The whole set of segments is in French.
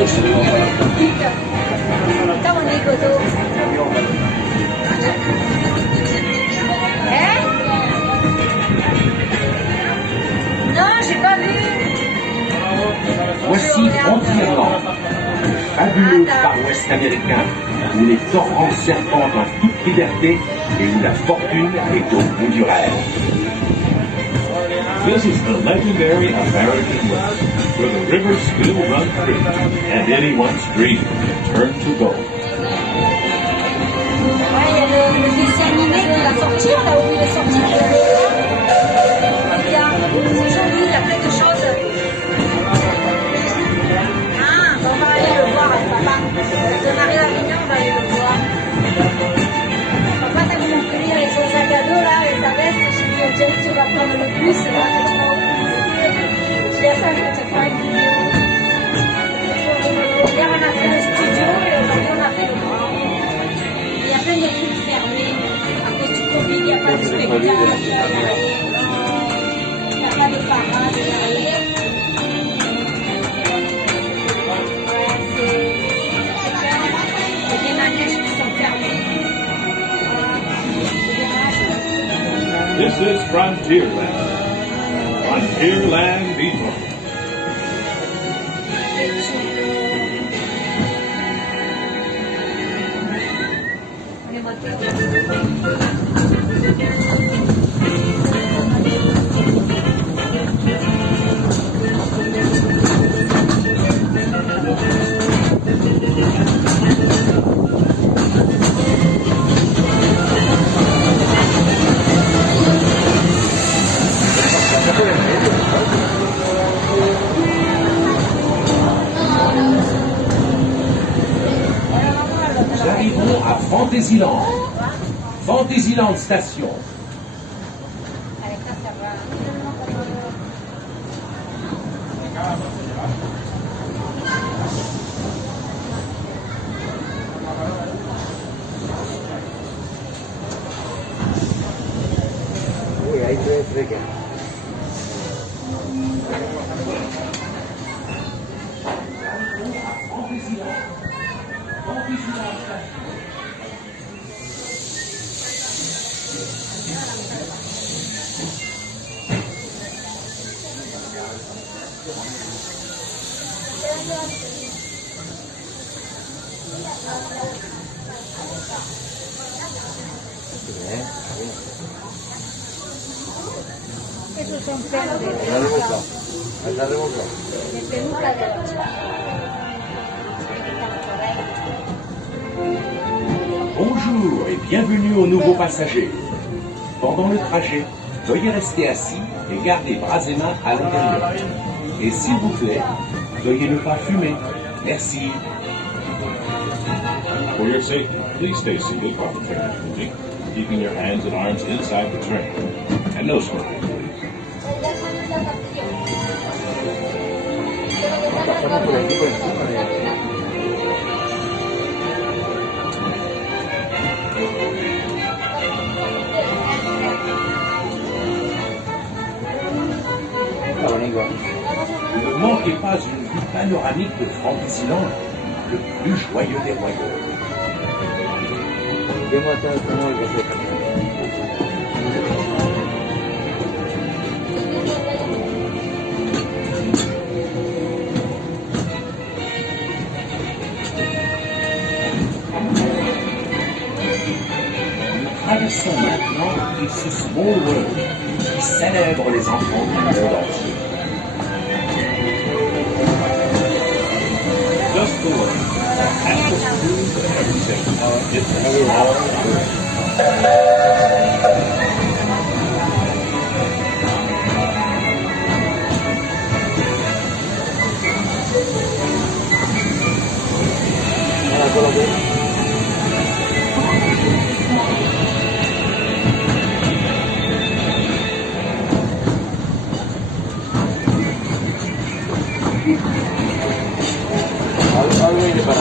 Come on, Nico, go. Hein? Non, j'ai pas vu. Voici Frontierland, fabuleux Far West américain, où les torrents serpentent en toute liberté et où la fortune est au bout du rêve. This is the legendary American West, where the rivers still run free, and anyone's dream can turn to gold. Ouais, il y a le dessin animé qui va sortir, là où il est sorti. C'est bien, c'est joli, il y a plein de choses. Ah, on va aller le voir avec papa. De Marie Avignon, on va aller le voir. Papa, t'as vu mon colis avec son sac à dos, là, avec sa veste. Je lui ai dit, tu vas prendre le bus, là, tu vas au lycée. Je lui ai dit, ça, je vais te faire une vidéo. Hier, on a fait le studio et aujourd'hui, on a fait le grand. Il y a plein de trucs fermés. Après tout Covid, il n'y a pas de spectacle, il n'y a pas de parade, il n'y a rien. Ouais, c'est des manèges qui sont fermés. This is Frontierland. Frontierland people. On est monté. Nous arrivons à Frontierland. Frontierland station. Avec ça, ça va. Uy, hay tres freques. Esos son pelos de Allá de boca. peluca de los Bonjour et bienvenue aux nouveaux passagers. Pendant le trajet, veuillez rester assis et garder bras et mains à l'intérieur. Et s'il vous plaît, veuillez ne pas fumer. Merci. For your safety, please stay seated while the train is moving, keeping your hands and arms inside the train. And no smoking, please. Pasamos por aquí por encima de... Ah, bonito. Ne manquez pas une vue panoramique de Frontierland, le plus joyeux des royaumes. Vemos hasta el canal que se... Traversons maintenant ce small world qui célèbre les enfants du monde entier. Just the way. Half the schools and everything. It's a small world. Ahora todo lo que...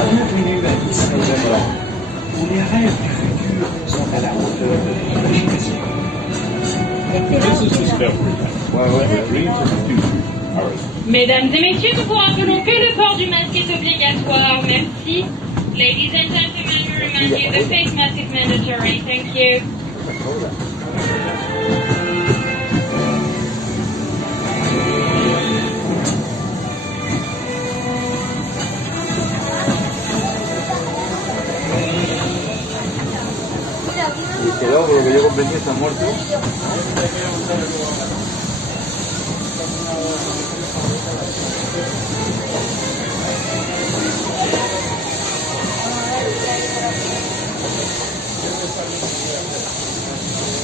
Bienvenue à Disneyland, où les rêves du futur sont à la hauteur de l'imagination. This is Discovery Land, where dreams of the future Paris. Mesdames et messieurs, nous vous rappelons que le port du masque est obligatoire. Merci. Ladies and gentlemen, we remind you the face mask is mandatory. Thank you. Y este loco, lo que yo comprendí, está muerto.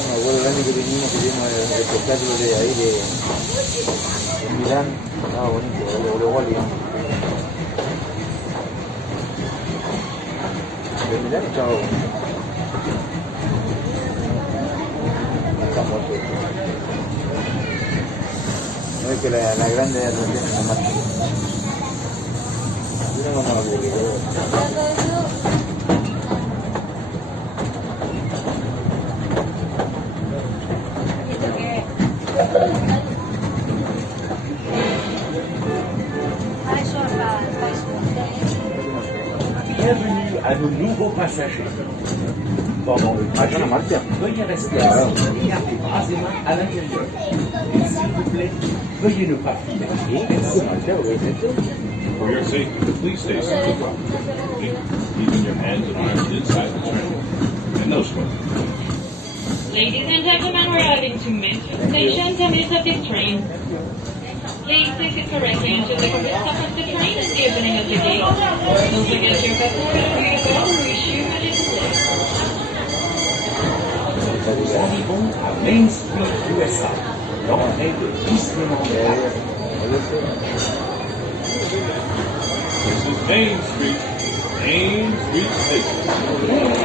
Me acuerdo el año que vimos el espectáculo de ahí de Milán, estaba bonito, lo igual, digamos. De Milán estaba bonito. Está muerto. No es que la grande atracción es la más chica. Yo no me lo que Bienvenue à nos nouveaux passagers. Pendant le trajet, veuillez rester assis et garder bras et mains à l'intérieur. Et s'il vous plaît, veuillez ne pas filer. For your safety, please stay seated properly, keeping your hands and arms inside the train. And no smoking. Ladies and gentlemen, we're arriving to Main Station, 10 minutes of this train. Please place it correctly until the complete stop of the train and the opening of the gate. Don't forget your passport and your phone. We wish you a good day. Nous arrivons à Main Street, USA, l'entrée de Disneyland Paris. This is Main Street Station.